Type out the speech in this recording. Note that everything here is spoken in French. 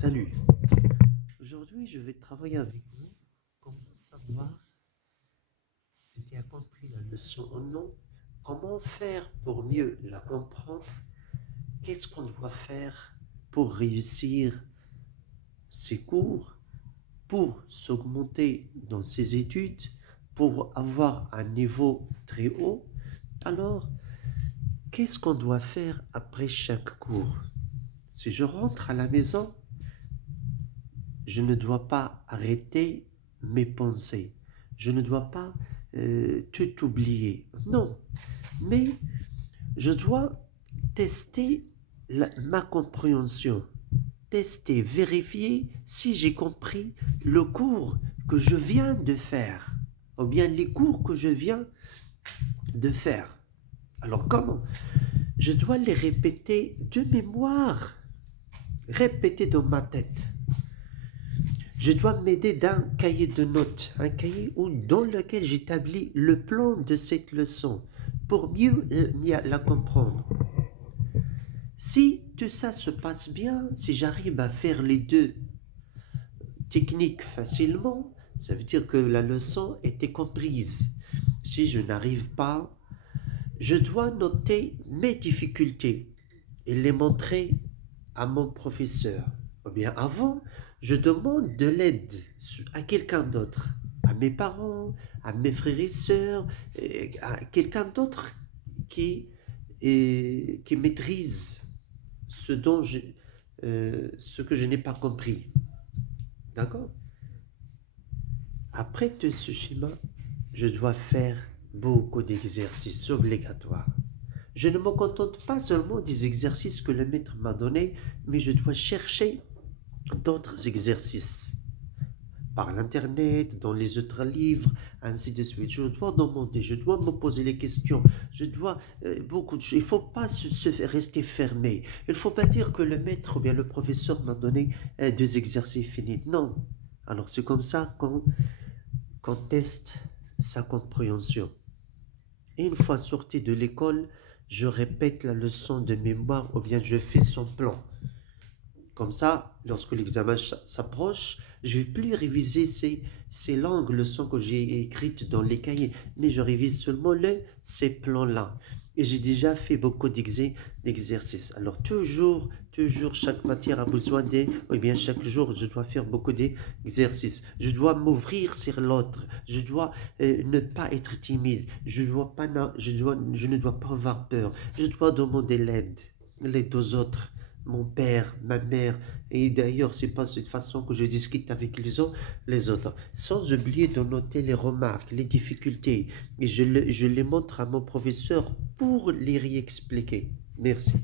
Salut. Aujourd'hui, je vais travailler avec vous. Comment savoir si tu as compris la leçon ou non? Comment faire pour mieux la comprendre? Qu'est-ce qu'on doit faire pour réussir ses cours, pour s'augmenter dans ses études, pour avoir un niveau très haut? Alors, qu'est-ce qu'on doit faire après chaque cours? Si je rentre à la maison, je ne dois pas arrêter mes pensées. Je ne dois pas tout oublier. Non, mais je dois tester ma compréhension. Tester, vérifier si j'ai compris le cours que je viens de faire. Ou bien les cours que je viens de faire. Alors comment? Je dois les répéter de mémoire. Répéter dans ma tête. Je dois m'aider d'un cahier de notes, un cahier dans lequel j'établis le plan de cette leçon pour mieux la comprendre. Si tout ça se passe bien, si j'arrive à faire les deux techniques facilement, ça veut dire que la leçon était comprise. Si je n'arrive pas, je dois noter mes difficultés et les montrer à mon professeur. Ou bien avant, je demande de l'aide à quelqu'un d'autre, à mes parents, à mes frères et sœurs, à quelqu'un d'autre qui maîtrise ce que je n'ai pas compris. D'accord? Après tout ce schéma, je dois faire beaucoup d'exercices obligatoires. Je ne me contente pas seulement des exercices que le maître m'a donnés, mais je dois chercher d'autres exercices par l'internet, dans les autres livres, ainsi de suite. Je dois demander, je dois me poser les questions, je dois beaucoup de choses. Il ne faut pas rester fermé. Il ne faut pas dire que le maître ou bien le professeur m'a donné deux exercices finis. Non. Alors c'est comme ça qu'on teste sa compréhension. Et une fois sorti de l'école, je répète la leçon de mémoire ou bien je fais son plan. Comme ça, lorsque l'examen s'approche, je ne vais plus réviser ces longues leçons que j'ai écrites dans les cahiers, mais je révise seulement ces plans-là. Et j'ai déjà fait beaucoup d'exercices. Alors toujours, chaque matière a besoin ou bien chaque jour, je dois faire beaucoup d'exercices. Je dois m'ouvrir sur l'autre. Je dois ne pas être timide. Je ne dois pas avoir peur. Je dois demander l'aide aux autres. Mon père, ma mère, et d'ailleurs, c'est pas de cette façon que je discute avec les autres. Sans oublier de noter les remarques, les difficultés, et je les montre à mon professeur pour les réexpliquer. Merci.